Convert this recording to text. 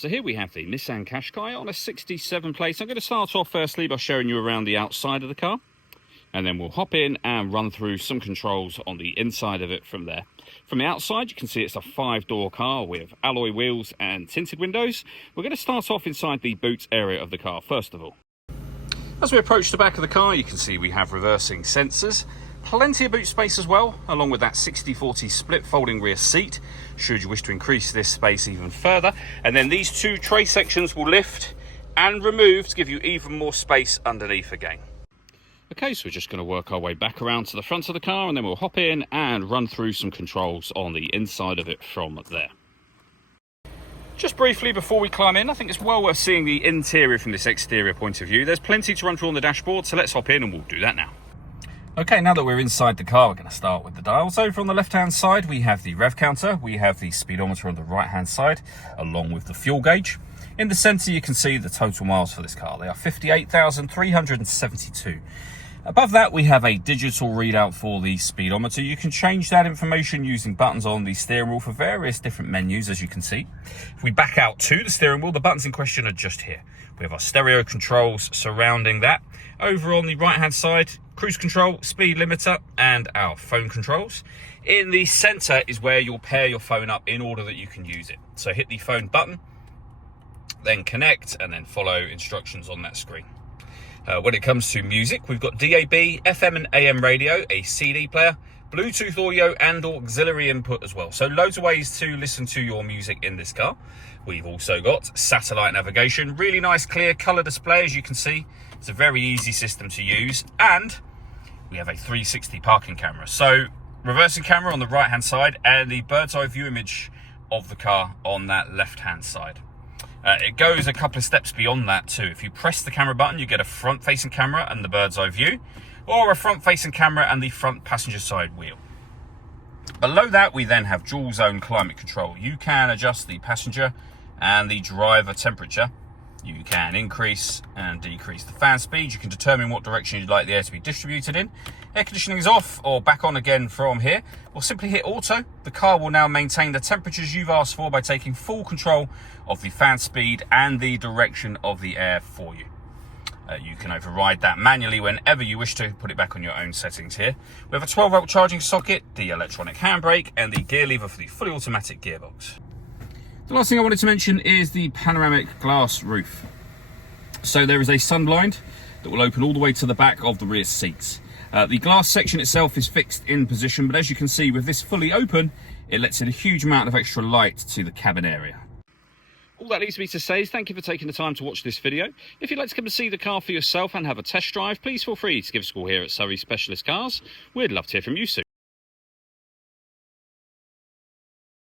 So here we have the Nissan Qashqai on a 67 plate. I'm going to start off firstly by showing you around the outside of the car, and then we'll hop in and run through some controls on the inside of it from there. From the outside, you can see it's a 5-door car with alloy wheels and tinted windows. We're going to start off inside the boot area of the car first of all. As we approach the back of the car, you can see we have reversing sensors. Plenty of boot space as well, along with that 60-40 split folding rear seat, should you wish to increase this space even further. And then these two tray sections will lift and remove to give you even more space underneath again. Okay, so we're just going to work our way back around to the front of the car, and then we'll hop in and run through some controls on the inside of it from there. Just briefly before we climb in, I think it's well worth seeing the interior from this exterior point of view. There's plenty to run through on the dashboard, so let's hop in and we'll do that now. Okay, now that we're inside the car, we're going to start with the dials. Over on the left-hand side, we have the rev counter. We have the speedometer on the right-hand side, along with the fuel gauge. In the centre, you can see the total miles for this car. They are 58,372. Above that, we have a digital readout for the speedometer. You can change that information using buttons on the steering wheel for various different menus, as you can see. If we back out to the steering wheel, the buttons in question are just here. We have our stereo controls surrounding that. Over on the right-hand side, cruise control, speed limiter, and our phone controls. In the center is where you'll pair your phone up in order that you can use it. So hit the phone button, then connect, and then follow instructions on that screen. When it comes to music, we've got DAB, FM and AM radio, a CD player, Bluetooth audio and auxiliary input as well. So loads of ways to listen to your music in this car. We've also got satellite navigation, really nice clear color display, as you can see. It's a very easy system to use, and we have a 360 parking camera. So reversing camera on the right hand side and the bird's eye view image of the car on that left hand side. It goes a couple of steps beyond that too. If you press the camera button, you get a front facing camera and the bird's eye view, or a front facing camera and the front passenger side wheel. Below that, we then have dual zone climate control. You can adjust the passenger and the driver temperature. You can increase and decrease the fan speed. You can determine what direction you'd like the air to be distributed in. Air conditioning is off or back on again from here. Or simply hit auto. The car will now maintain the temperatures you've asked for by taking full control of the fan speed and the direction of the air for you. You can override that manually whenever you wish to. Put it back on your own settings here. We have a 12-volt charging socket, the electronic handbrake, and the gear lever for the fully automatic gearbox. The last thing I wanted to mention is the panoramic glass roof. So there is a sun blind that will open all the way to the back of the rear seats. The glass section itself is fixed in position, but as you can see, with this fully open, it lets in a huge amount of extra light to the cabin area. All that leaves me to say is thank you for taking the time to watch this video. If you'd like to come and see the car for yourself and have a test drive, please feel free to give us a call here at Surrey Specialist Cars. We'd love to hear from you soon.